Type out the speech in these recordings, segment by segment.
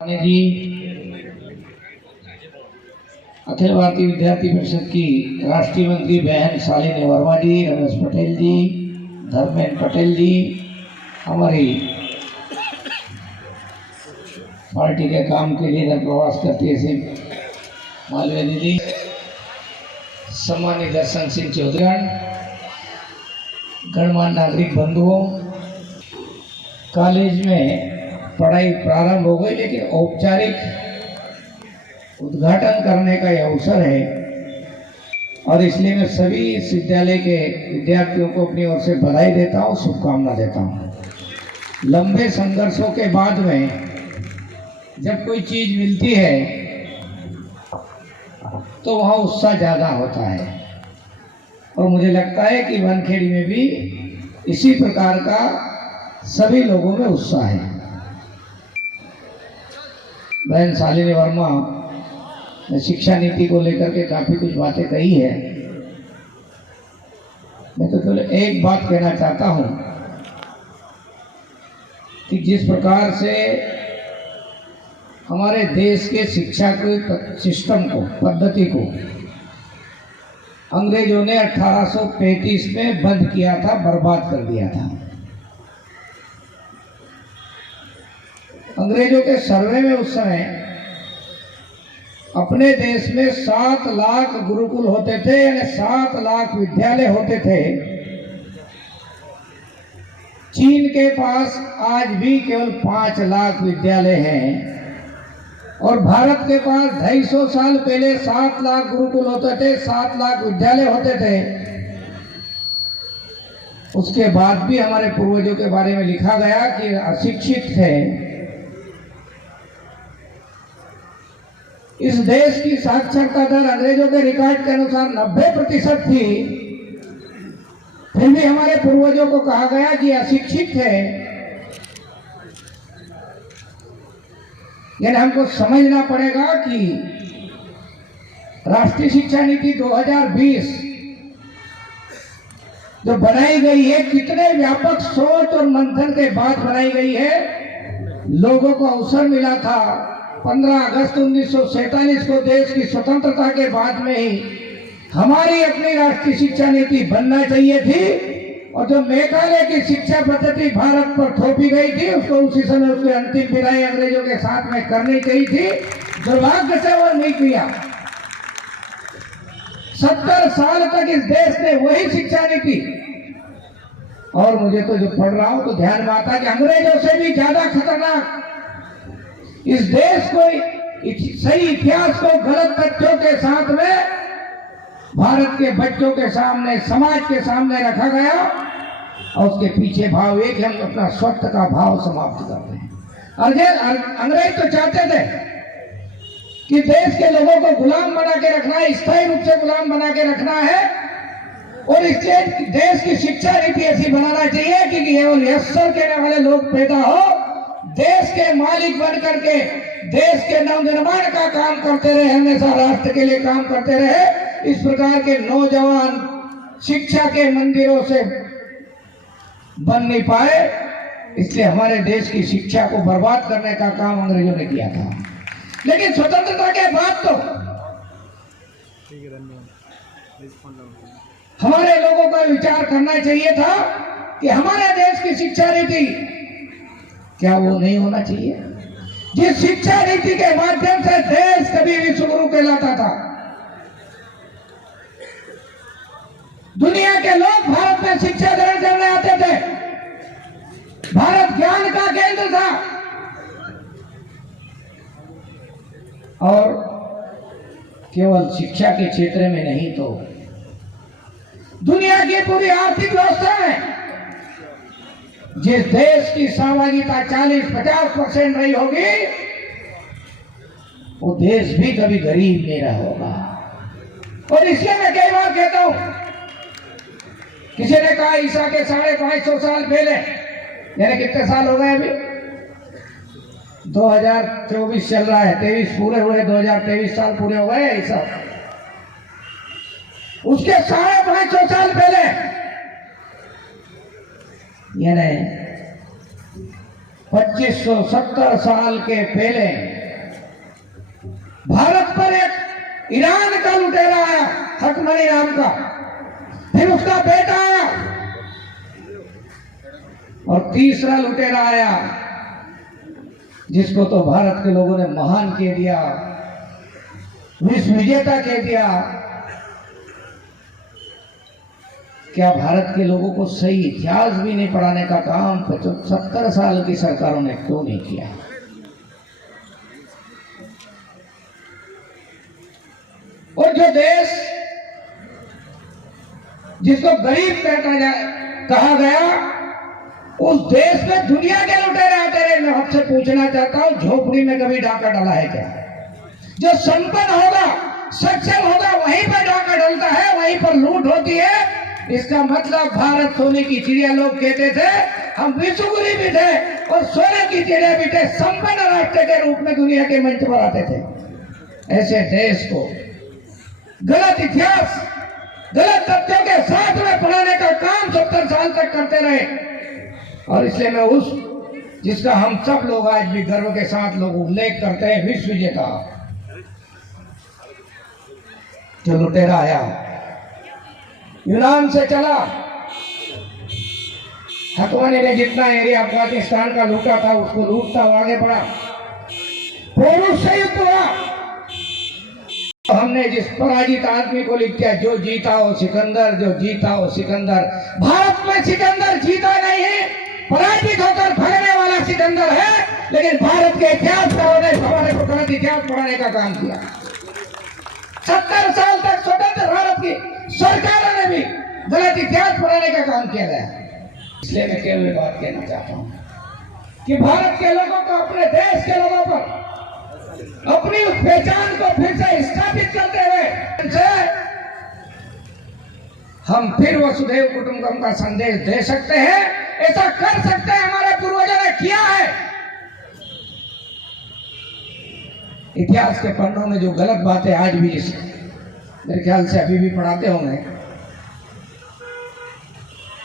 जी, अखिल भारतीय विद्यार्थी परिषद की राष्ट्रीय मंत्री बहन शालिनी वर्मा जी, रमेश पटेल जी, धर्मेंद्र पटेल जी, हमारी पार्टी के काम के लिए इधर प्रवास करती है मालवीय दीदी, सम्मानित दर्शन सिंह चौधरी, गणमान्य नागरिक बंधुओं, कॉलेज में पढ़ाई प्रारंभ हो गई, लेकिन औपचारिक उद्घाटन करने का यह अवसर है और इसलिए मैं सभी इस विद्यालय के विद्यार्थियों को अपनी ओर से बधाई देता हूँ, शुभकामना देता हूँ। लंबे संघर्षों के बाद में जब कोई चीज मिलती है तो वहाँ उत्साह ज्यादा होता है और मुझे लगता है कि वनखेड़ी में भी इसी प्रकार का सभी लोगों में उत्साह है। बहन शालिनी वर्मा ने शिक्षा नीति को लेकर के काफी कुछ बातें कही है। मैं तो केवल एक बात कहना चाहता हूं कि जिस प्रकार से हमारे देश के शिक्षा के सिस्टम को, पद्धति को अंग्रेजों ने 1835 में बंद किया था, बर्बाद कर दिया था। अंग्रेजों के सर्वे में उस समय अपने देश में 7 लाख गुरुकुल होते थे, यानी 7 लाख विद्यालय होते थे। चीन के पास आज भी केवल 5 लाख विद्यालय हैं और भारत के पास 250 साल पहले 7 लाख गुरुकुल होते थे, 7 लाख विद्यालय होते थे। उसके बाद भी हमारे पूर्वजों के बारे में लिखा गया कि अशिक्षित थे। इस देश की साक्षरता दर अंग्रेजों के रिकॉर्ड के अनुसार 90% थी, फिर भी हमारे पूर्वजों को कहा गया कि अशिक्षित है। यानी हमको समझना पड़ेगा कि राष्ट्रीय शिक्षा नीति 2020 जो बनाई गई है, कितने व्यापक सोच और मंथन के बाद बनाई गई है। लोगों को अवसर मिला था 15 अगस्त 1947 को, देश की स्वतंत्रता के बाद में ही हमारी अपनी राष्ट्रीय शिक्षा नीति बनना चाहिए थी और जो मेघालय की शिक्षा पद्धति भारत पर थोपी गई थी, उसको उसी समय उसकी अंतिम विदाई अंग्रेजों के साथ में करनी चाहिए थी। दुर्भाग्य से वो नहीं किया। 70 साल तक इस देश ने वही शिक्षा नीति, और मुझे तो जो पढ़ रहा हूं तो ध्यान में आता है कि अंग्रेजों से भी ज्यादा खतरनाक इस देश को, सही इतिहास को गलत तथ्यों के साथ में भारत के बच्चों के सामने, समाज के सामने रखा गया और उसके पीछे भाव एक, हम अपना स्वत्व का भाव समाप्त करते हैं। और अंग्रेज तो चाहते थे कि देश के लोगों को गुलाम बना के रखना है, स्थायी रूप से गुलाम बना के रखना है और इसलिए देश की शिक्षा नीति ऐसी बनाना चाहिए कि केवल यस्सर कहने वाले लोग पैदा हो, देश के मालिक बन करके देश के नवनिर्माण का काम करते रहे, हमेशा राष्ट्र के लिए काम करते रहे। इस प्रकार के नौजवान शिक्षा के मंदिरों से बन नहीं पाए, इसलिए हमारे देश की शिक्षा को बर्बाद करने का काम अंग्रेजों ने किया था। लेकिन स्वतंत्रता के बाद तो हमारे लोगों का विचार करना चाहिए था कि हमारे देश की शिक्षा नीति क्या वो नहीं होना चाहिए जिस शिक्षा नीति के माध्यम से देश कभी विश्वगुरु कहलाता था। दुनिया के लोग भारत में शिक्षा ग्रहण करने आते थे, भारत ज्ञान का केंद्र था और केवल शिक्षा के क्षेत्र में नहीं तो दुनिया की पूरी आर्थिक व्यवस्था में जिस देश की सहभागिता 40-50% रही होगी, वो देश भी कभी गरीब नहीं रहा होगा। और इसलिए मैं कई बार कहता हूं, किसी ने कहा ईसा के 550 साल पहले, यानी कितने साल हो गए अभी, 2024 चल रहा है, 23 पूरे हुए, 2023 साल पूरे हो गए ईसा। उसके 550 साल पहले यानी 2570 साल के पहले भारत पर एक ईरान का लुटेरा आया, हकमनी नाम का, फिर उसका बेटा आया और तीसरा लुटेरा आया जिसको तो भारत के लोगों ने महान कह दिया, विश्व विजेता कह दिया। क्या भारत के लोगों को सही इतिहास भी नहीं पढ़ाने का काम 70 साल की सरकारों ने क्यों नहीं किया? और जो देश जिसको गरीब कहा गया, उस देश में दुनिया के लुटेरे आते रहे। मैं आपसे पूछना चाहता हूं, झोपड़ी में कभी डाका डाला है क्या? जो संपन्न होगा, सक्षम होगा, वहीं पर डाका डलता है, वहीं पर लूट होती है। इसका मतलब भारत सोने की चिड़िया, लोग कहते थे हम विश्वगुरु भी थे और सोने की चिड़िया भी थे, संपन्न राष्ट्र के रूप में दुनिया के मंच पर आते थे। ऐसे देश को गलत इतिहास, गलत तथ्यों के साथ में पढ़ाने का काम 70 साल तक करते रहे। और इसलिए मैं उस जिसका हम सब लोग आज भी गर्व के साथ लोग उल्लेख करते हैं, विश्व विजेता जो लुटेरा आया, यूनान से चला, हकमनी ने जितना एरिया अफगानिस्तान का लूटा था उसको लूटता हुआ आगे बढ़ा, पुरुष से युद्ध हुआ। हमने जिस पराजित आदमी को लिख दिया, जो जीता हो सिकंदर, जो जीता हो सिकंदर। भारत में सिकंदर जीता नहीं है, पराजित होकर भागने वाला सिकंदर है। लेकिन भारत के इतिहास का हमारे को गलत इतिहास पढ़ाने का काम किया। 70 साल तक स्वतंत्र भारत की सरकारों ने भी गलत इतिहास पढ़ाने का काम किया गया। इसलिए मैं केवल बात कहना चाहता हूं कि भारत के लोगों को, अपने देश के लोगों पर अपनी उस पहचान को फिर से स्थापित करते हुए हम फिर वसुधैव कुटुंबकम का संदेश दे सकते हैं। ऐसा कर सकते हैं, हमारे पूर्वजों ने किया है। इतिहास के पन्नों में जो गलत बातें आज भी मेरे ख्याल से अभी भी पढ़ाते होंगे,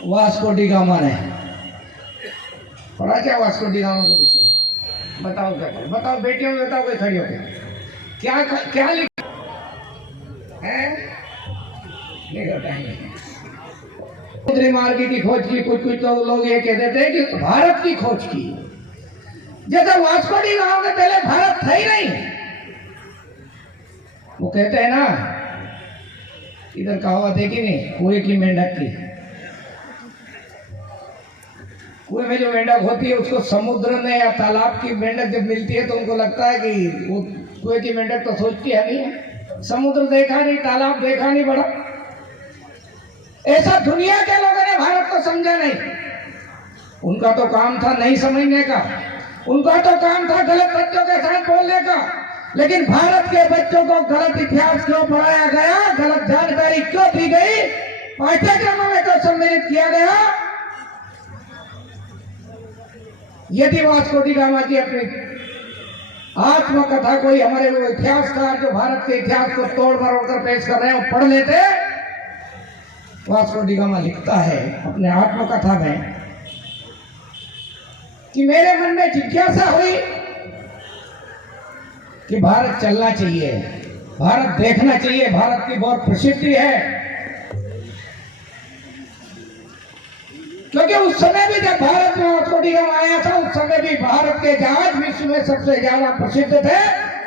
वास्को डी गामा ने पढ़ा क्या? वास्को डी गामा को किसी बताओ, क्या बताओ बेटियों, बताओ कोई खड़ी होकर क्या क्या लिखा है? समुद्री मार्ग की खोज की। कुछ तो लोग ये कहते थे कि भारत की खोज की, जैसे वास्को डी गामा के पहले भारत था ही नहीं। वो कहते हैं ना, इधर कहावत है कि नहीं, कुएं की मेंढक की। कुएं में जो मेंढक होती है उसको समुद्र में या तालाब की मेंढक जब मिलती है तो उनको लगता है कि वो कुएं की मेंढक तो सोचती है नहीं है, समुद्र देखा नहीं, तालाब देखा नहीं बड़ा। ऐसा दुनिया के लोगों ने भारत को समझा नहीं। उनका तो काम था नहीं समझने का, उनका तो काम था गलत तथ्यों के साथ बोलने का। लेकिन भारत के बच्चों को गलत इतिहास क्यों पढ़ाया गया, गलत जानकारी क्यों दी गई, पाठ्यक्रमों में क्यों सम्मिलित किया गया? यदि वास्को डी गामा की अपनी आत्मकथा कोई हमारे वो इतिहासकार जो भारत के इतिहास को तोड़ मरोड़ कर पेश कर रहे हैं वो पढ़ लेते। वास्को डी गामा लिखता है अपने आत्मकथा में कि मेरे मन में जिज्ञासा हुई कि भारत चलना चाहिए, भारत देखना चाहिए, भारत की बहुत प्रसिद्धि है। क्योंकि उस समय भी जब भारत में वास्को डी गामा आया था, उस समय भी भारत के जहाज विश्व में सबसे ज्यादा प्रसिद्ध थे,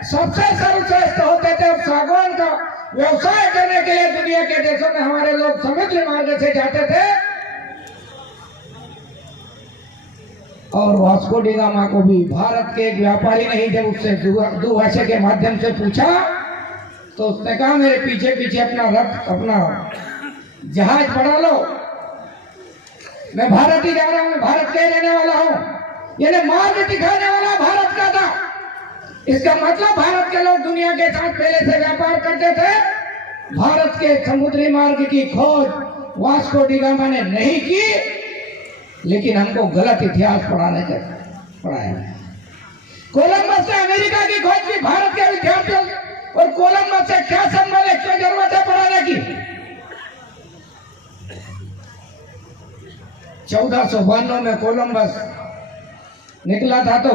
सबसे सर्वश्रेष्ठ होते थे। और सागवान का व्यवसाय करने के लिए दुनिया के देशों में हमारे लोग समुद्री मार्ग से जाते थे। और वास्को डी गामा को भी भारत के एक व्यापारी ने ही जब उससे दूरभाषा के माध्यम से पूछा तो उसने कहा मेरे पीछे पीछे अपना रथ, अपना जहाज बढ़ा लो, मैं भारत ही जा रहा हूं, मैं भारत के रहने वाला हूं। यानी मार्ग दिखाने वाला भारत का था। इसका मतलब भारत के लोग दुनिया के साथ पहले से व्यापार करते थे। भारत के समुद्री मार्ग की खोज वास्को डी गामा ने नहीं की, लेकिन हमको गलत इतिहास पढ़ाया। कोलंबस ने अमेरिका की खोज की, भारत के विद्यार्थियों और कोलंबस से क्या संबंध है, क्यों जरूरत है पढ़ाने की? 1492 में कोलंबस निकला था तो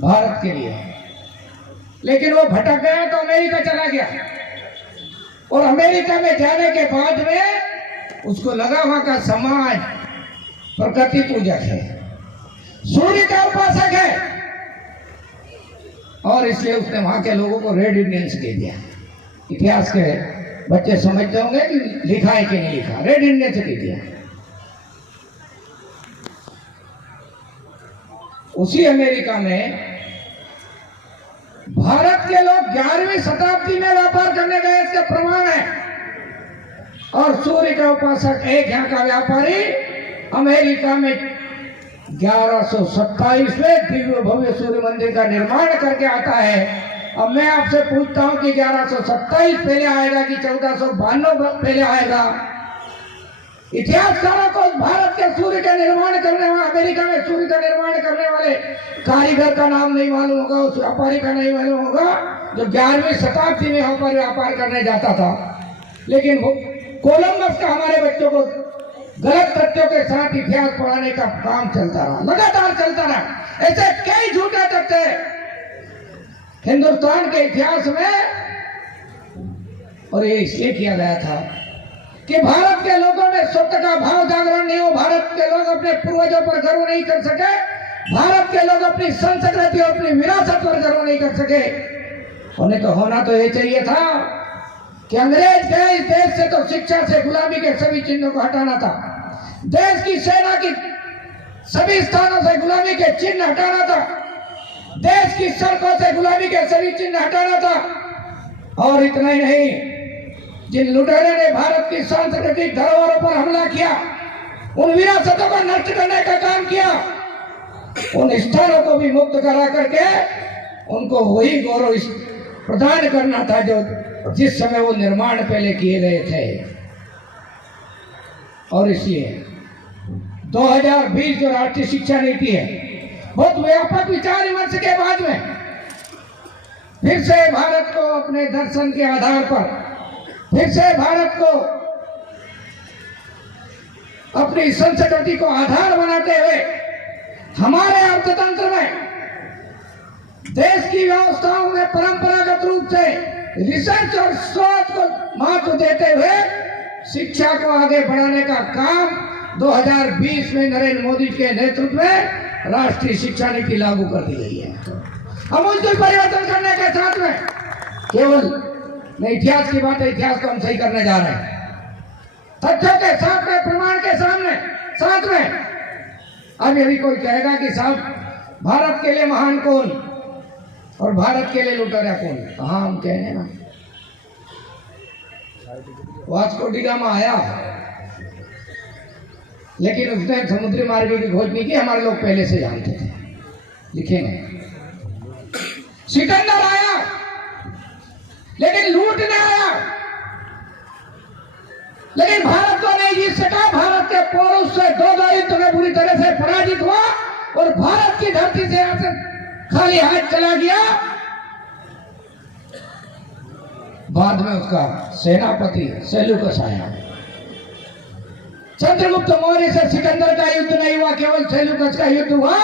भारत के लिए, लेकिन वो भटक गया तो अमेरिका चला गया। और अमेरिका में जाने के बाद में उसको लगा वहां का समाज प्रकृति पूजक है, सूर्य का उपासक है, और इसलिए उसने वहां के लोगों को रेड इंडियंस दे दिया। इतिहास के बच्चे समझते होंगे कि लिखा है कि नहीं लिखा, रेड इंडियंस दे दिया। उसी अमेरिका में भारत के लोग 11वीं शताब्दी में व्यापार करने गए, इसके प्रमाण है। और सूर्य का उपासक एक यहाँ का व्यापारी अमेरिका में 1127 में दिव्य भव्य सूर्य मंदिर का निर्माण करके आता है। अब मैं आपसे पूछता हूं कि 1127 पहले आएगा कि 1492 पहले आएगा? इतिहासकारों को भारत के सूर्य का निर्माण करने वाले, अमेरिका में सूर्य का निर्माण करने वाले कारीगर का नाम नहीं मालूम होगा, उस व्यापारी का नहीं मालूम होगा जो 11वीं शताब्दी में यहाँ पर व्यापार करने जाता था। लेकिन वो कोलंबस का हमारे बच्चों को गलत तथ्यों के साथ इतिहास पढ़ाने का काम चलता रहा, लगातार चलता रहा। ऐसे कई झूठे तथ्य हिंदुस्तान के इतिहास में, और ये इसलिए किया गया था कि भारत के लोगों में सत्य का भाव जागरण नहीं हो, भारत के लोग अपने पूर्वजों पर गर्व नहीं कर सके, भारत के लोग अपनी संस्कृति और अपनी विरासत पर गर्व नहीं कर सके। उन्हें तो होना तो ये चाहिए था कि अंग्रेज के इस देश से तो शिक्षा से गुलामी के सभी चिन्हों को हटाना था, देश की सेना की सभी स्थानों से गुलामी के चिन्ह हटाना था, देश की सड़कों से गुलामी के सभी चिन्ह हटाना था। और इतना ही नहीं, जिन लुटेरों ने भारत की सांस्कृतिक धरोहरों पर हमला किया, उन विरासतों को नष्ट करने का काम किया, उन स्थानों को भी मुक्त करा करके उनको वही गौरव प्रदान करना था जो जिस समय वो निर्माण पहले किए गए थे। और इसलिए 2020 जो राष्ट्रीय शिक्षा नीति है, बहुत व्यापक विचार विमर्श के बाद में फिर से भारत को अपने दर्शन के आधार पर, फिर से भारत को अपनी संस्कृति को आधार बनाते हुए हमारे अर्थतंत्र में, देश की व्यवस्थाओं में परंपरागत रूप से रिसर्च और शोध को महत्व देते हुए शिक्षा को आगे बढ़ाने का काम 2020 में नरेंद्र मोदी के नेतृत्व में राष्ट्रीय शिक्षा नीति लागू कर दी गई है। हम उनके परिवर्तन करने के साथ में केवल नहीं, इतिहास की बात है, इतिहास को हम सही करने जा रहे हैं, तथ्यों के साथ में, प्रमाण के सामने साथ में। अब यदि कोई कहेगा कि साहब भारत के लिए महान कौन और भारत के लिए लुटेरा कौन, तो हाँ हम कह रहे ना, वास्को डी गामा आया, लेकिन उसने समुद्री मार्ग की खोज नहीं की, हमारे लोग पहले से जानते थे, लिखेंगे। सिकंदर आया लेकिन लूटने आया, लेकिन भारत को नहीं जीत सका। भारत के पौरुष से दो युद्ध में बुरी तरह से पराजित हुआ और भारत की धरती से यहां से खाली हाथ चला गया। बाद में उसका सेनापति सेल्यूकस आया। चंद्रगुप्त मौर्य से सिकंदर का युद्ध नहीं हुआ, केवल सेल्यूकस का युद्ध हुआ।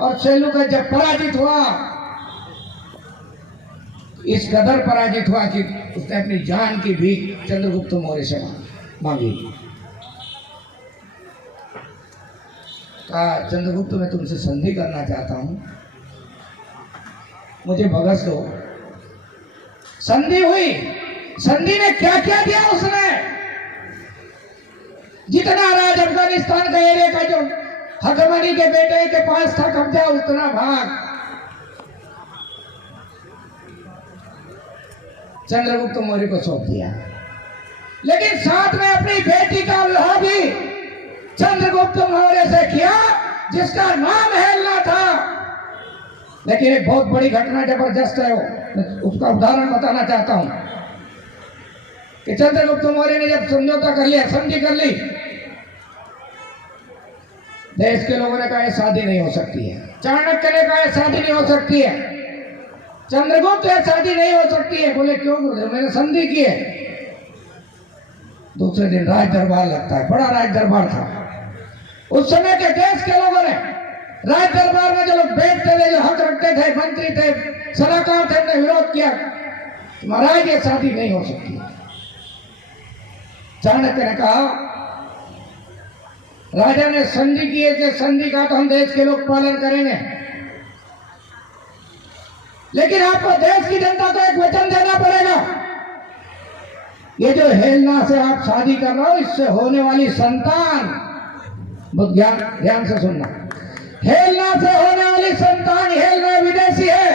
और सेल्यूकस जब पराजित हुआ, इस कदर पराजित हुआ कि उसने अपनी जान की भीख चंद्रगुप्त मौर्य से मांगी। कहा, चंद्रगुप्त मैं तुमसे संधि करना चाहता हूं, मुझे भगत दो। संधि हुई। संधि में क्या क्या दिया उसने? जितना राज अफगानिस्तान का एरिया का जो हकमनी के बेटे के पास था कब्जा, उतना भाग चंद्रगुप्त मौर्य को सौंप दिया। लेकिन साथ में अपनी बेटी का विवाह भी चंद्रगुप्त मौर्य से किया, जिसका नाम हेलना था। लेकिन एक बहुत बड़ी घटना जबरदस्त है, उसका उदाहरण बताना चाहता हूं कि चंद्रगुप्त मौर्य ने जब समझौता कर लिया, संधि कर ली, देश के लोगों ने कहा शादी नहीं हो सकती है, चाणक्य ने कहा शादी नहीं हो सकती है, चंद्रगुप्त शादी नहीं हो सकती है। बोले क्यों गुरुदेव? मैंने संधि की है। दूसरे दिन राज दरबार लगता है, बड़ा राज दरबार था। उस समय के देश के लोगों ने राज दरबार में जो लोग बैठते थे, जो हक रखते थे, मंत्री थे, सलाहकार थे, उन्होंने विरोध किया। महाराज ये शादी नहीं हो सकती। चाणक्य ने कहा, राजा ने संधि की है कि संधि का तो हम देश के लोग पालन करेंगे, लेकिन आपको देश की जनता को एक वचन देना पड़ेगा। ये जो हेलना से आप शादी कर रहे हो, इससे होने वाली संतान, बहुत ध्यान से सुनना, हेलना से होने वाली संतान, हेलना विदेशी है,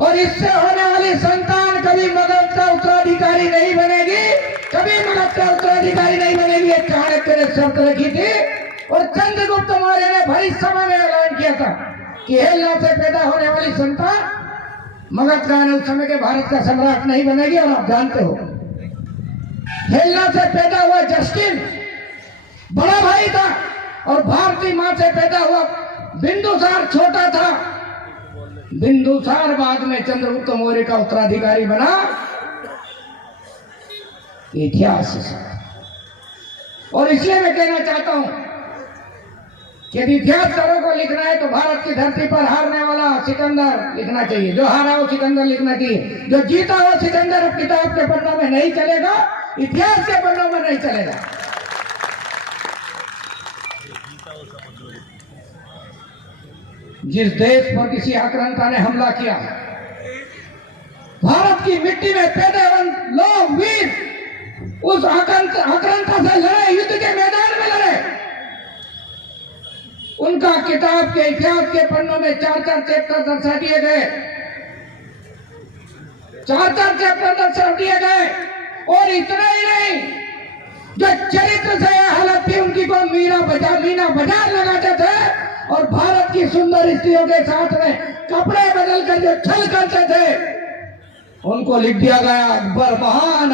और इससे होने वाली संतान कभी मगध का उत्तराधिकारी नहीं बनेगी, कभी मगध का उत्तराधिकारी नहीं बनेगी। ये चाणक्य ने शर्त रखी थी, और चंद्रगुप्त मौर्य ने भरी सभा में ऐलान किया था कि हेलना से पैदा होने वाली संतान मगध का उस समय के भारत का सम्राट नहीं बनेगी। और आप जानते हो, हेलना से पैदा हुआ जस्टिन बड़ा भाई था, और भारतीय मां से पैदा हुआ बिंदुसार छोटा था। बिंदुसार बाद में चंद्रगुप्त मौर्य का उत्तराधिकारी बना। इतिहास से, और इसलिए मैं कहना चाहता हूं कि यदि इतिहासकारों को लिखना है तो भारत की धरती पर हारने वाला सिकंदर लिखना चाहिए, जो हारा हो सिकंदर लिखना चाहिए, जो जीता हो सिकंदर अब किताब के पन्नों में नहीं चलेगा, इतिहास के पन्नों में नहीं चलेगा। जिस देश पर किसी आक्रांता ने हमला किया, भारत की मिट्टी में पैदा लोग वीर उस आक्रांता से लड़े, युद्ध के मैदान में लड़े। उनका किताब के इतिहास के पन्नों में 4-4 चैप्टर दर्शा दिए गए, 4-4 चैप्टर दर्शा दिए गए। और इतना ही नहीं, जो चरित्र से हालत थी उनकी, को मीना बाजार लगाते थे, और भारत की सुंदर स्त्रियों के साथ में कपड़े बदल कर जो छल करते थे, उनको लिख दिया गया अकबर महान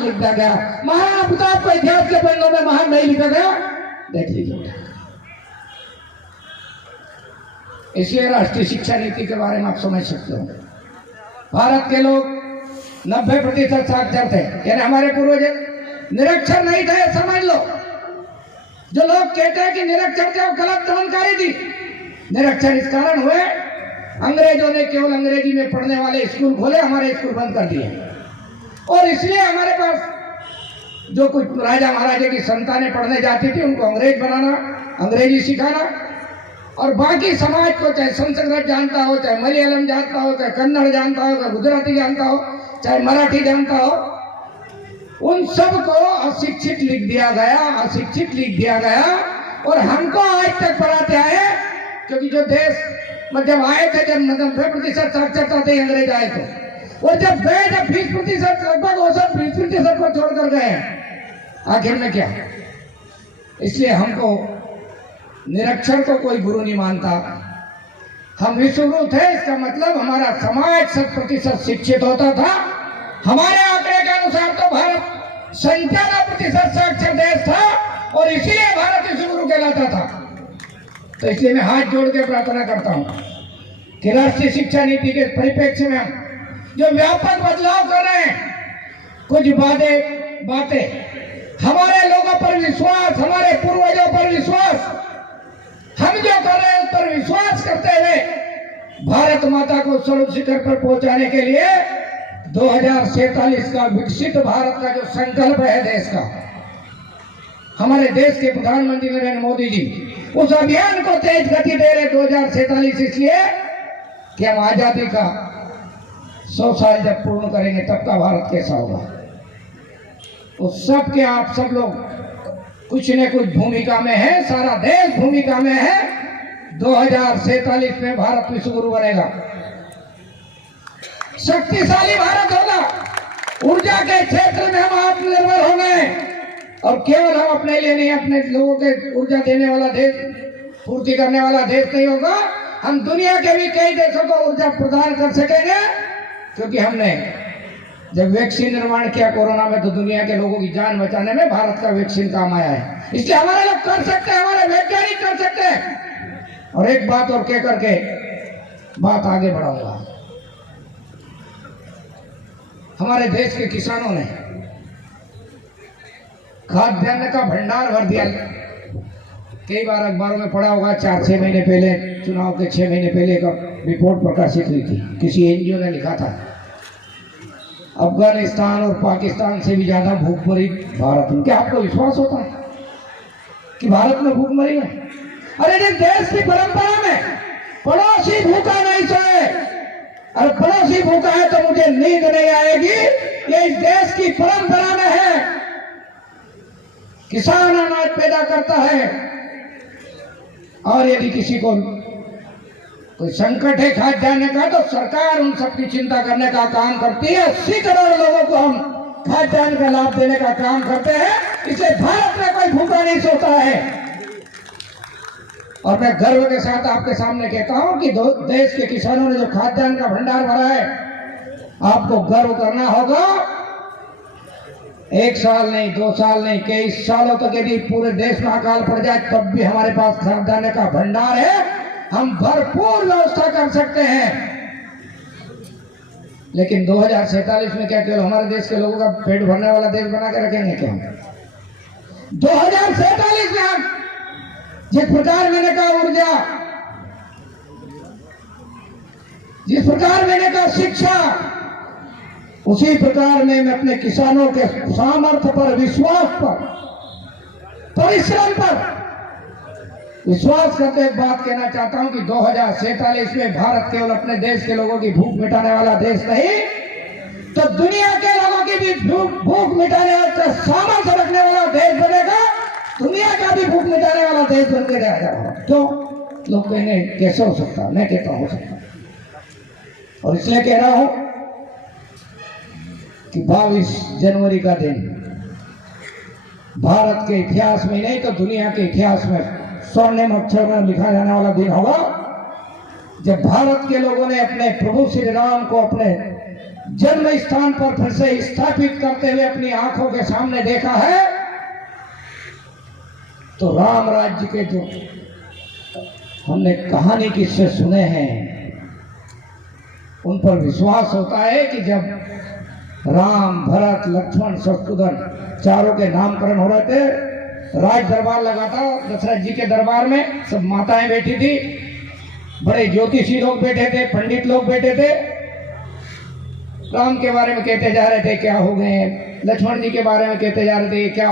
लिख दिया गया। महाराणा प्रताप को इतिहास के पन्नों में महान नहीं लिखा गया, देख लीजिए। इसलिए राष्ट्रीय शिक्षा नीति के बारे में आप समझ सकते हो, भारत के लोग 90% साक्षर थे, यानी हमारे पूर्वज निरक्षर नहीं थे, समझ लो। जो लोग कहते हैं कि निरक्षर थे, वो गलत जानकारी थी। निरक्षर इस कारण हुए, अंग्रेजों ने केवल अंग्रेजी में पढ़ने वाले स्कूल खोले, हमारे स्कूल बंद कर दिए। और इसलिए हमारे पास जो कुछ राजा महाराजा की संतानें पढ़ने जाती थी, उनको अंग्रेज बनाना, अंग्रेजी सिखाना, और बाकी समाज को चाहे संस्कृत जानता हो, चाहे मलयालम जानता हो, चाहे कन्नड़ जानता हो, चाहे गुजराती जानता हो, चाहे मराठी जानता हो, उन सबको अशिक्षित लिख दिया गया। और हमको आज तक पढ़ाते आए, क्योंकि जो देश में जब आए थे, जब 90% साक्षरता थे, अंग्रेज आए थे, और जब गए जब 20% लगभग वो सब 20% पर छोड़कर गए। आखिर में क्या? इसलिए हमको निरक्षर को कोई गुरु नहीं मानता, हम विश्वगुरु थे। इसका मतलब हमारा समाज 100% शिक्षित होता था। हमारे आंकड़े के अनुसार तो भारत 97% साक्षर देश था, और इसीलिए भारत विश्वगुरु कहलाता था। तो इसलिए मैं हाथ जोड़ के प्रार्थना करता हूं कि राष्ट्रीय शिक्षा नीति के परिप्रेक्ष्य में हम जो व्यापक बदलाव कर रहे हैं, कुछ बातें हमारे लोगों पर विश्वास, हमारे पूर्वजों पर विश्वास, हम जो कर रहे हैं उस पर विश्वास करते हुए भारत माता को सर्व शिखर पर पहुंचाने के लिए 2047 का विकसित भारत का जो संकल्प है देश का, हमारे देश के प्रधानमंत्री नरेंद्र मोदी जी उस अभियान को तेज गति दे रहे 2047, इसलिए कि हम आजादी का 100 साल जब पूर्ण करेंगे तब का भारत कैसा होगा। उस सब के आप सब लोग कुछ न कुछ भूमिका में है, सारा देश भूमिका में है। 2047 में भारत विश्वगुरु बनेगा, शक्तिशाली भारत होगा। ऊर्जा के क्षेत्र में हम आत्मनिर्भर होंगे, और केवल हम अपने लिए नहीं, अपने लोगों के ऊर्जा देने वाला देश, पूर्ति करने वाला देश नहीं होगा, हम दुनिया के भी कई देशों को ऊर्जा प्रदान कर सकेंगे। क्योंकि हमने जब वैक्सीन निर्माण किया कोरोना में, तो दुनिया के लोगों की जान बचाने में भारत का वैक्सीन काम आया है। इसलिए हमारे लोग कर सकते हैं, हमारे वैज्ञानिक कर सकते हैं। और एक बात और कह करके बात आगे बढ़ाऊंगा, हमारे देश के किसानों ने खाद्यान्न का भंडार भर दिया, कई बार अखबारों में पढ़ा होगा, 4-6 महीने पहले, चुनाव के 6 महीने पहले एक रिपोर्ट प्रकाशित हुई थी, किसी एनजीओ ने लिखा था अफगानिस्तान और पाकिस्तान से भी ज्यादा भूखमरी भारत में। क्या आपको विश्वास होता है कि भारत में भूखमरी है? अरे जिस देश की परंपरा में पड़ोसी भूखा नहीं सोए, अरे पड़ोसी भूखा है तो मुझे नींद नहीं आएगी, ये इस देश की परंपरा में है। किसान अनाज पैदा करता है और यदि किसी को कोई संकट है खाद्यान्न का तो सरकार उन सबकी चिंता करने का काम करती है। 80 करोड़ लोगों को हम खाद्यान्न का लाभ देने का काम करते हैं, इसलिए भारत में कोई भूखा नहीं सोता है। और मैं गर्व के साथ आपके सामने कहता हूं कि देश के किसानों ने जो खाद्यान्न का भंडार भरा है, आपको गर्व करना होगा। 1 साल नहीं, 2 साल नहीं, कई सालों तक यदि पूरे देश में अकाल पड़ जाए तब भी हमारे पास खाद्यान्न का भंडार है, हम भरपूर व्यवस्था कर सकते हैं। लेकिन 2047 में क्या केवल हमारे देश के लोगों का पेट भरने वाला देश बना के रखेंगे क्या? 2047 में हम जिस प्रकार मैंने कहा ऊर्जा, जिस प्रकार मैंने कहा शिक्षा, उसी प्रकार में मैं अपने किसानों के सामर्थ्य पर, विश्वास पर, परिश्रम पर विश्वास करते एक बात कहना चाहता हूं कि 2047 में भारत केवल अपने देश के लोगों की भूख मिटाने वाला देश नहीं, तो दुनिया के लोगों की भी भूख मिटाने का सामर्थ्य रखने वाला देश बनेगा। दुनिया का भी भूख मिटाने वाला देश बन के जाएगा। क्यों? लोग कहेंगे कैसे हो सकता? मैं कहता हो सकता। और इसलिए कह रहा हूं कि 22 जनवरी का दिन भारत के इतिहास में नहीं तो दुनिया के इतिहास में स्वर्णिम अक्षर में लिखा जाने वाला दिन होगा, जब भारत के लोगों ने अपने प्रभु श्री राम को अपने जन्म स्थान पर फिर से स्थापित करते हुए अपनी आंखों के सामने देखा है। तो राम राज्य के जो हमने कहानी किस्से सुने हैं, उन पर विश्वास होता है कि जब राम, भरत, लक्ष्मण, शत्रुघ्न चारों के नामकरण हो रहे थे, राज दरबार लगा था दशरथ जी के दरबार में, सब माताएं बैठी थी, बड़े ज्योतिषी लोग बैठे थे, पंडित लोग बैठे थे, राम के बारे में कहते जा रहे थे क्या हो गए, लक्ष्मण जी के बारे में कहते जा रहे थे क्या